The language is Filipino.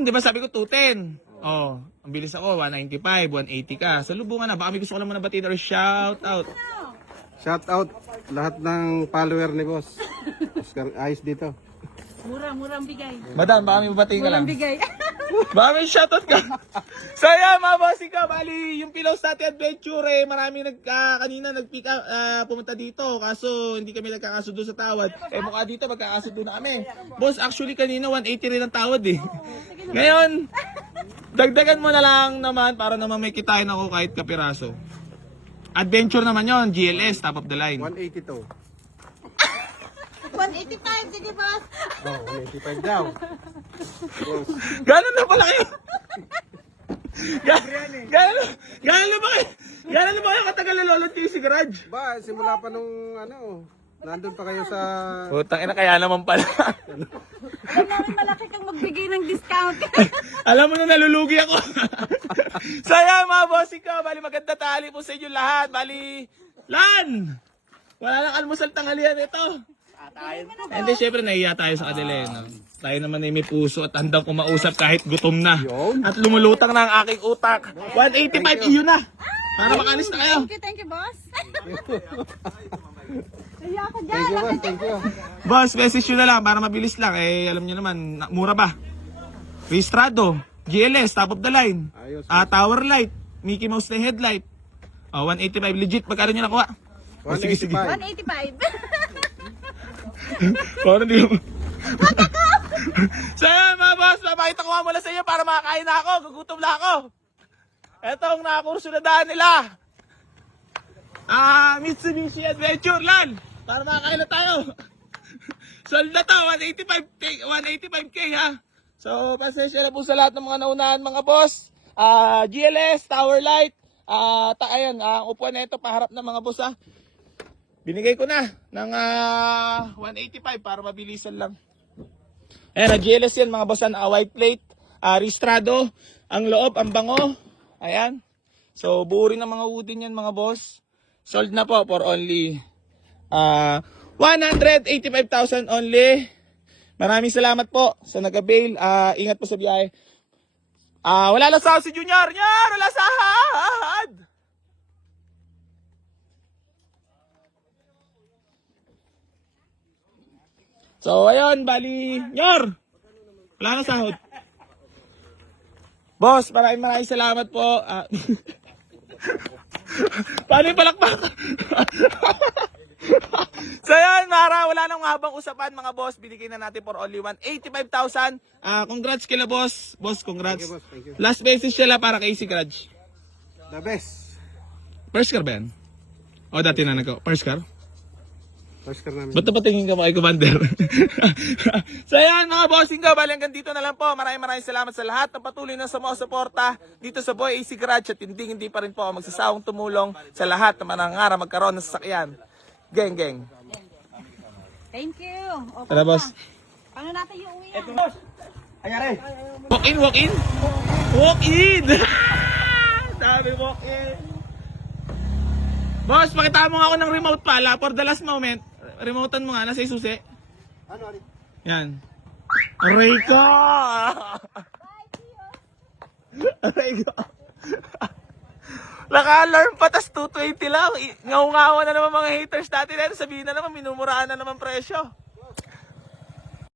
Di ba sabi ko 210? Oh, ang bilis ako, 195, 180 ka. Sa lubungan na, baka may gusto ko naman na batiin or shout out. Shout out lahat ng follower ni Boss. Oscar, ayos dito. Murang bigay. Madam, baka may babatiin ka lang. Murang bigay. Baka may shoutout ka. So yan, mga bossing ka, bali, yung Pilos natin adventure, marami kanina nag-pick up, pumunta dito, kaso hindi kami nagkakasundo sa tawad. Mukha dito, magkakasundo na kami. Boss, actually kanina 180 rin ang tawad eh. Ngayon, dagdagan mo na lang naman para naman may kitain ako kahit kapiraso. Adventure naman yon, GLS, top of the line. 182. 185, sige boss. Oh, 185 daw. Gano'n na pala kayo? Gano'n na ba kayo katagal na lolot yung si Garage? Ba, simula pa nung nandun pa kayo sa... Putang ina, kaya naman pala. Alam namin malaki kang magbigay ng discount. Alam mo na nalulugi ako. So yan mga bossing ko, bali maganda tali po sa inyo lahat. Bali, Lan! Wala nang almusal tanghalian ito. Hindi, syempre nahiya tayo sa kanila eh. No? Tayo naman ay may puso at handang kumausap kahit gutom na. At lumulutang na ang aking utak. 185 iyo na. Para makalis na kayo. Thank you, boss. Kaya ako dyan. Thank you, Boss. Thank you. Boss, message nyo na lang para mabilis lang. Alam nyo naman, mura ba? Restrado, GLS, top of the line. Ayos. Tower light, Mickey Mouse na headlight. 185 legit. Magkano nyo nakuha? Sige, sige. 185. 185. Parang di mo. So yun mga boss, mapakita ko nga mula sa inyo para makakain na ako. Gugutom na ako. Ito ang nakakursunadahan nila. Mitsubishi Adventure Land. Para makakain na tayo. Sold na to, 185k ha. So pasensya na po sa lahat ng mga naunahan mga boss. GLS, Tower Light. Ayan, ang upuan na ito paharap ng mga boss ha. Binigay ko na ng 185 para mabilisan lang. Ayan, GLS yan mga boss, white plate, Restrado, ang loob, ang bango. Ayan. So, buo rin ng mga wooden yan mga boss. Sold na po for only 185,000 only. Maraming salamat po sa nag-avail. Ingat po sa biyahe. Wala lang sahod si Junior. Junior, wala sahod! So, ayun, bali, Nyor! Wala na sahod. Boss, maraming salamat po. Paano yung palakpak? So, ayun, wala nang habang usapan mga boss. Binigay na natin for only 185,000. Congrats kila boss. Boss, congrats. Thank you, boss. Thank you. Last message sila para kay si Garage. The best. First car ba yan? O, dati na nag first car? First car namin. Ba't napatingin ka mo kay Commander? So ayan mga bossing ko, bali hanggang dito na lang po. Maraming salamat sa lahat ng patuloy na sumusuporta dito sa Boy AC Garage at hindi pa rin po ako magsasawang tumulong sa lahat na manangara magkaroon ng sasakyan. Geng. Thank you. O, Tara boss. paano natin yung uwi yan? Walk in? Walk in! Sabi walk in. Boss, pakita mo nga ako ng remote pala for the last moment. Remotean mo nga, nasa isusi. Ano, Ari? Yan. Aray ko! Aray ko! Naka-alarm pa, tas 220 lang. Ngaw-ngawa na naman mga haters natin. Sabihin na naman, minumuraan na naman presyo.